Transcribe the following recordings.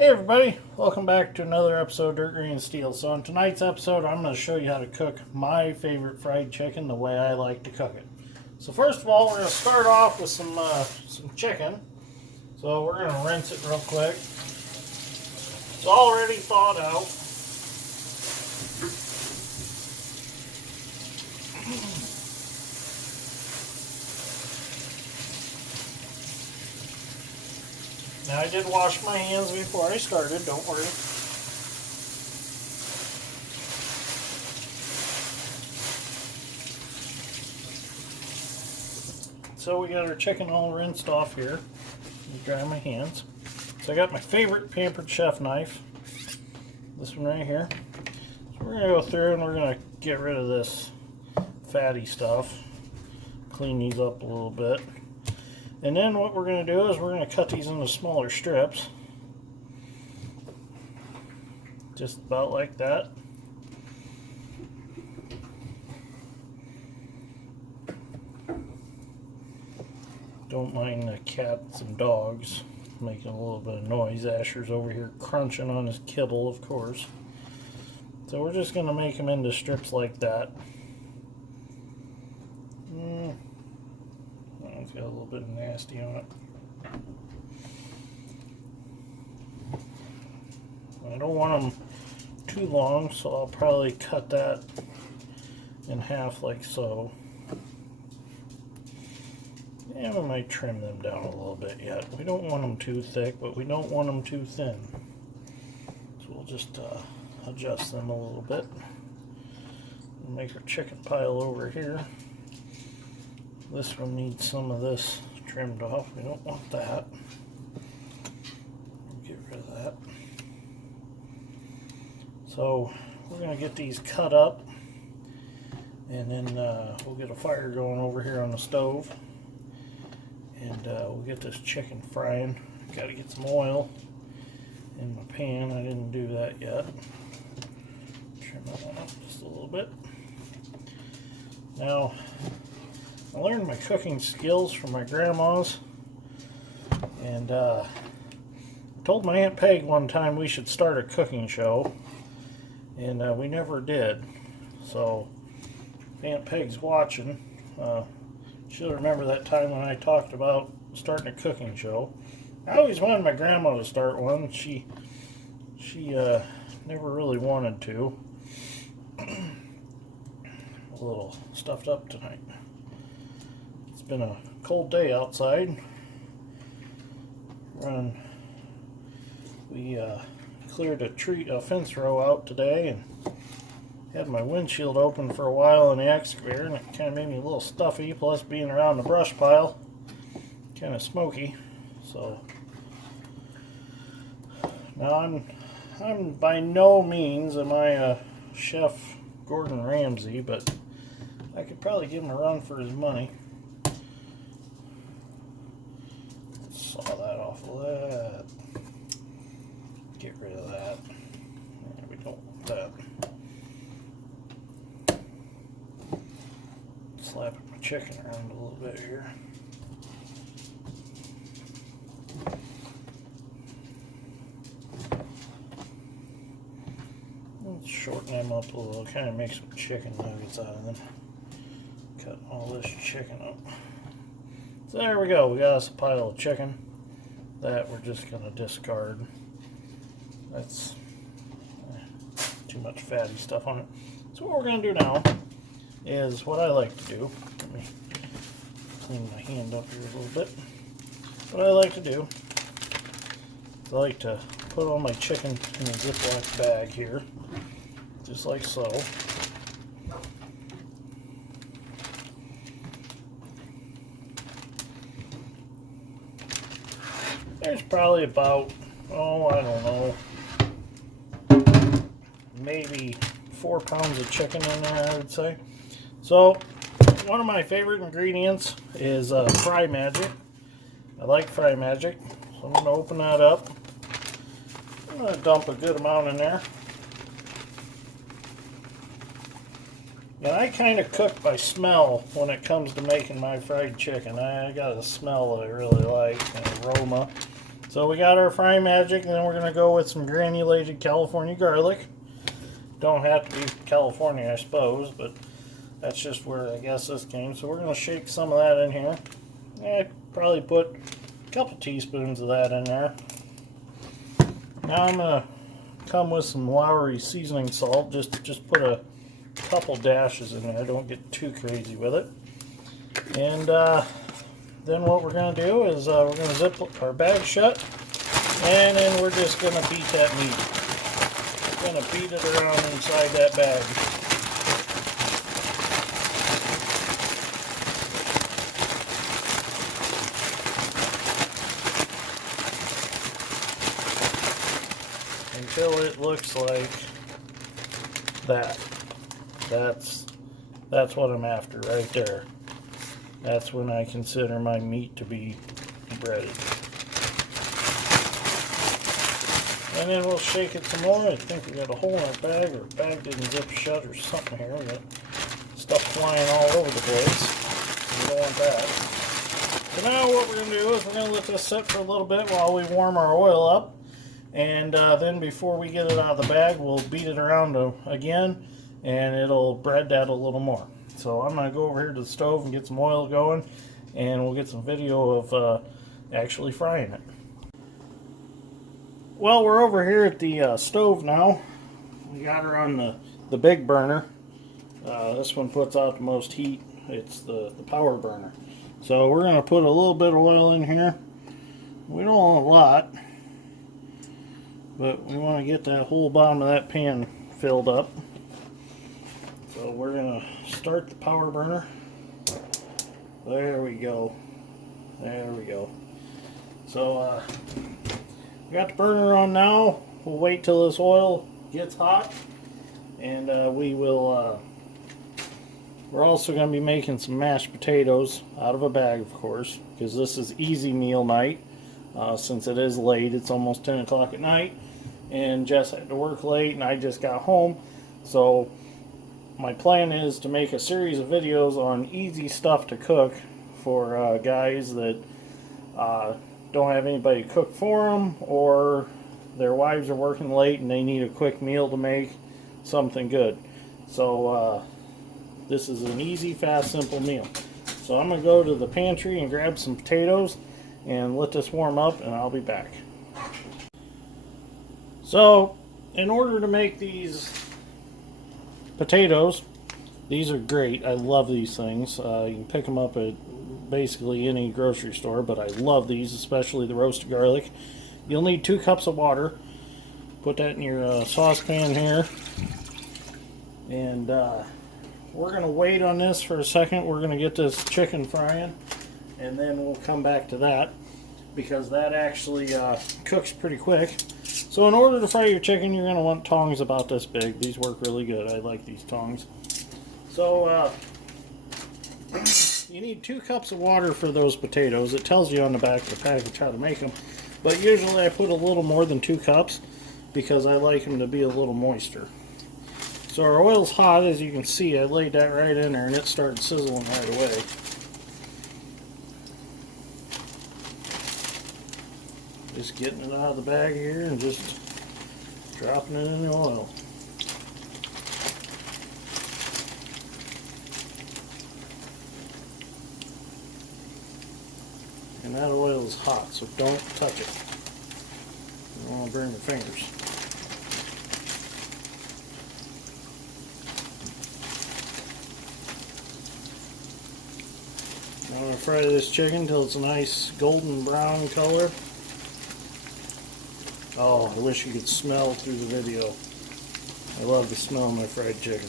Hey everybody, welcome back to another episode of Dirt Green Steel. So in tonight's episode, I'm going to show you how to cook my favorite fried chicken the way I like to cook it. So first of all, we're going to start off with some chicken. So we're going to rinse it real quick. It's already thawed out. Now I did wash my hands before I started, don't worry. So we got our chicken all rinsed off here. Let me dry my hands. So I got my favorite Pampered Chef knife. This one right here. So we're going to go through and we're going to get rid of this fatty stuff. Clean these up a little bit. And then what we're going to do is we're going to cut these into smaller strips. Just about like that. Don't mind the cats and dogs making a little bit of noise. Asher's over here crunching on his kibble, of course. So we're just going to make them into strips like that. It's got a little bit of nasty on it. I don't want them too long, so I'll probably cut that in half like so. And we might trim them down a little bit yet. We don't want them too thick, but we don't want them too thin. So we'll just adjust them a little bit. We'll make our chicken pile over here. This one needs some of this trimmed off. We don't want that. Get rid of that. So we're going to get these cut up, and then we'll get a fire going over here on the stove, and we'll get this chicken frying. Got to get some oil in my pan. I didn't do that yet. Trim that one up just a little bit. Now, I learned my cooking skills from my grandma's, and I told my Aunt Peg one time we should start a cooking show, and we never did. So if Aunt Peg's watching, she'll remember that time when I talked about starting a cooking show. I always wanted my grandma to start one. She never really wanted to. A little stuffed up tonight. It's been a cold day outside. We cleared a fence row out today and had my windshield open for a while in the excavator, and it kind of made me a little stuffy, plus being around the brush pile, kind of smoky. So now I'm by no means am I a Chef Gordon Ramsay, but I could probably give him a run for his money. Saw that off of that. Get rid of that. Yeah, we don't want that. Slapping my chicken around a little bit here. Let's shorten them up a little. Kind of make some chicken nuggets out of them. Cut all this chicken up. So there we go. We got us a pile of chicken that we're just going to discard. That's too much fatty stuff on it. So what we're going to do now is what I like to do. Let me clean my hand up here a little bit. What I like to do is I like to put all my chicken in a Ziploc bag here, just like so. There's probably about, I don't know, maybe 4 pounds of chicken in there, I would say. So, one of my favorite ingredients is Fry Magic. I like Fry Magic, so I'm going to open that up. I'm going to dump a good amount in there. And I kind of cook by smell when it comes to making my fried chicken. I got a smell that I really like, an aroma. So we got our frying magic, and then we're going to go with some granulated California garlic. Don't have to be California, I suppose, but that's just where I guess this came. So we're going to shake some of that in here. Probably put a couple teaspoons of that in there. Now I'm going to come with some Lowry seasoning salt. Just put a couple dashes in there. Don't get too crazy with it. And then what we're going to do is we're going to zip our bag shut, and then we're just going to beat that meat. We're going to beat it around inside that bag. Until it looks like that. That's what I'm after right there. That's when I consider my meat to be breaded. And then we'll shake it some more. I think we got a hole in our bag, or bag didn't zip shut or something here. We got stuff flying all over the place. We don't want that. So now what we're going to do is we're going to let this sit for a little bit while we warm our oil up. And then before we get it out of the bag, we'll beat it around again, and it'll bread that a little more. So I'm going to go over here to the stove and get some oil going, and we'll get some video of actually frying it. Well, we're over here at the stove now. We got her on the big burner. This one puts out the most heat. It's the power burner. So we're going to put a little bit of oil in here. We don't want a lot, but we want to get that whole bottom of that pan filled up. So we're going to start the power burner. There we go. There we go. So we got the burner on now. We'll wait till this oil gets hot, and we will we're also going to be making some mashed potatoes out of a bag, of course, because this is easy meal night. Since it is late, it's almost 10 o'clock at night, and Jess had to work late, and I just got home. So my plan is to make a series of videos on easy stuff to cook for guys that don't have anybody to cook for them, or their wives are working late and they need a quick meal to make something good. So this is an easy, fast, simple meal. So I'm going to go to the pantry and grab some potatoes and let this warm up, and I'll be back. So in order to make these potatoes, these are great. I love these things. You can pick them up at basically any grocery store, but I love these, especially the roasted garlic. You'll need 2 cups of water. Put that in your saucepan here, and we're going to wait on this for a second. We're going to get this chicken frying, and then we'll come back to that, because that actually cooks pretty quick. So in order to fry your chicken, you're going to want tongs about this big. These work really good. I like these tongs. So you need 2 cups of water for those potatoes. It tells you on the back of the package how to make them, but usually I put a little more than 2 cups because I like them to be a little moister. So our oil's hot, as you can see. I laid that right in there and it started sizzling right away. Just getting it out of the bag here and just dropping it in the oil. And that oil is hot, so don't touch it. You don't want to burn your fingers. I'm going to fry this chicken until it's a nice golden brown color. Oh, I wish you could smell through the video. I love the smell of my fried chicken.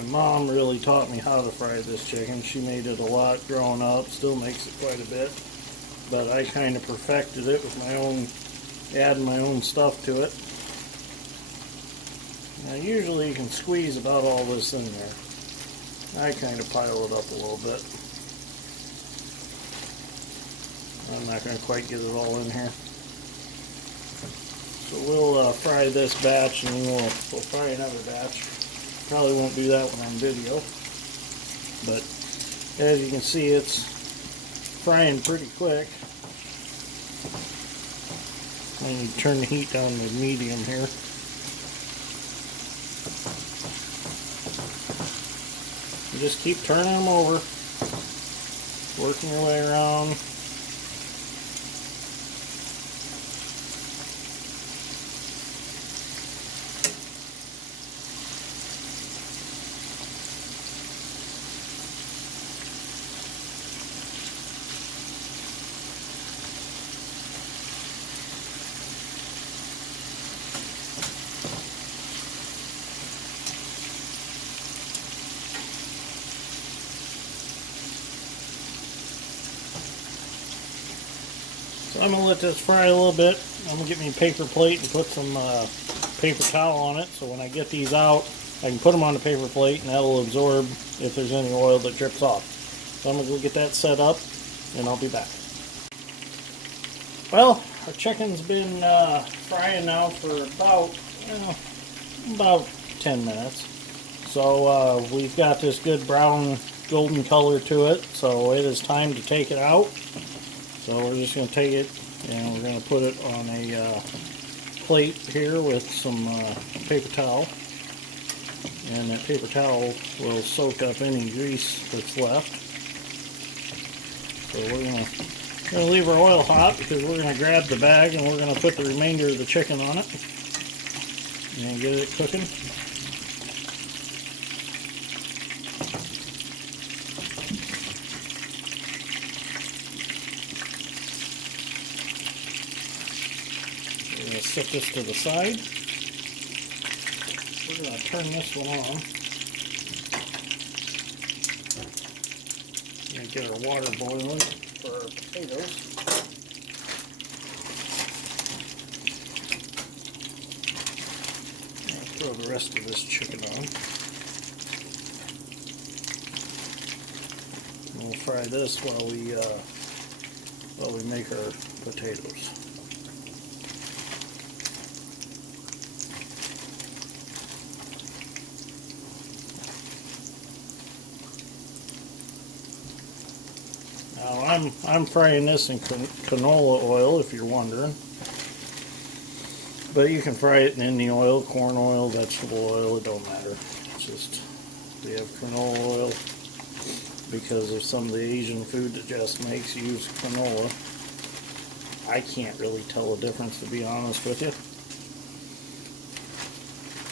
My mom really taught me how to fry this chicken. She made it a lot growing up, still makes it quite a bit. But I kind of perfected it with my own, adding my own stuff to it. Now usually you can squeeze about all this in there. I kind of pile it up a little bit. I'm not going to quite get it all in here. So we'll fry this batch, and then we'll fry another batch. Probably won't do that one on video. But as you can see, it's frying pretty quick. I need to turn the heat down to medium here. You just keep turning them over, working your way around. So I'm going to let this fry a little bit. I'm going to get me a paper plate and put some paper towel on it, so when I get these out, I can put them on the paper plate and that'll absorb if there's any oil that drips off. So I'm going to go get that set up and I'll be back. Well, our chicken's been frying now for about 10 minutes. So we've got this good brown golden color to it, so it is time to take it out. So we're just going to take it and we're going to put it on a plate here with some paper towel. And that paper towel will soak up any grease that's left. So we're going to leave our oil hot because we're going to grab the bag and we're going to put the remainder of the chicken on it and get it cooking. We're going to set this to the side. We're going to turn this one on. We're going to get our water boiling for our potatoes. And throw the rest of this chicken on. And we'll fry this while we make our potatoes. Now I'm frying this in canola oil, if you're wondering. But you can fry it in any oil, corn oil, vegetable oil, it don't matter. It's just, we have canola oil because of some of the Asian food that Jess makes, use canola. I can't really tell the difference, to be honest with you.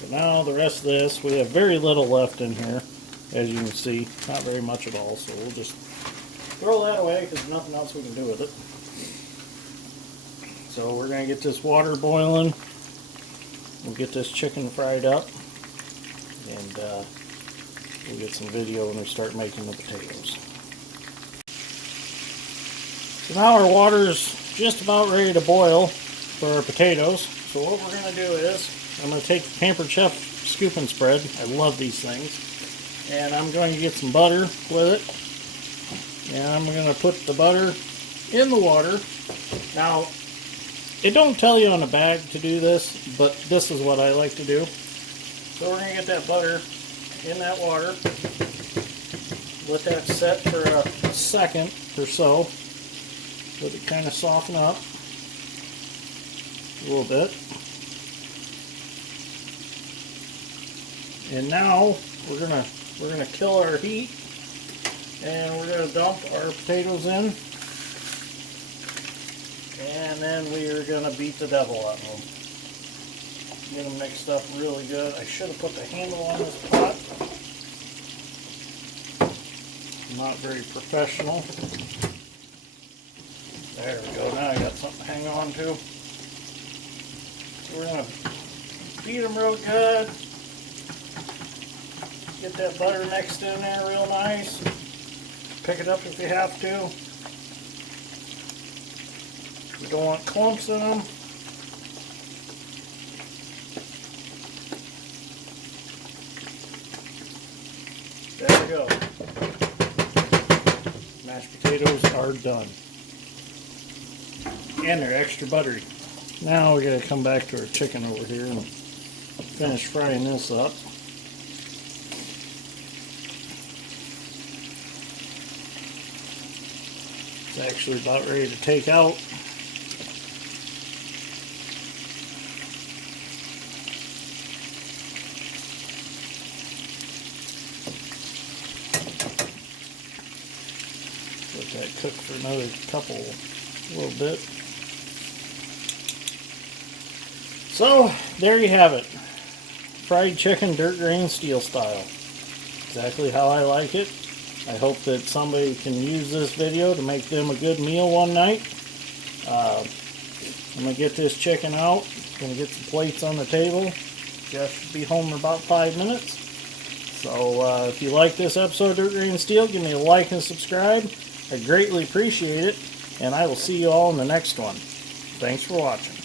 But now the rest of this, we have very little left in here, as you can see, not very much at all, so we'll just throw that away because there's nothing else we can do with it. So we're going to get this water boiling. We'll get this chicken fried up. And we'll get some video when we start making the potatoes. So now our water's just about ready to boil for our potatoes. So what we're going to do is, I'm going to take the Pampered Chef scoop and spread. I love these things. And I'm going to get some butter with it. And I'm going to put the butter in the water. Now, it don't tell you on the bag to do this, but this is what I like to do. So we're going to get that butter in that water. Let that set for a second or so. Let it kind of soften up a little bit. And now we're gonna kill our heat. And we're going to dump our potatoes in. And then we are going to beat the devil out of them. Get them mixed up really good. I should have put the handle on this pot. Not very professional. There we go. Now I got something to hang on to. So we're going to beat them real good. Get that butter mixed in there real nice. Pick it up if you have to. We don't want clumps in them. There we go. Mashed potatoes are done. And they're extra buttery. Now we gotta come back to our chicken over here and finish frying this up. It's actually about ready to take out. Let that cook for another little bit. So, there you have it. Fried chicken, dirt grain, steel style. Exactly how I like it. I hope that somebody can use this video to make them a good meal one night. I'm going to get this chicken out. Going to get some plates on the table. Jeff should be home in about 5 minutes. So if you like this episode of Dirt Grain Steel, give me a like and subscribe. I greatly appreciate it. And I will see you all in the next one. Thanks for watching.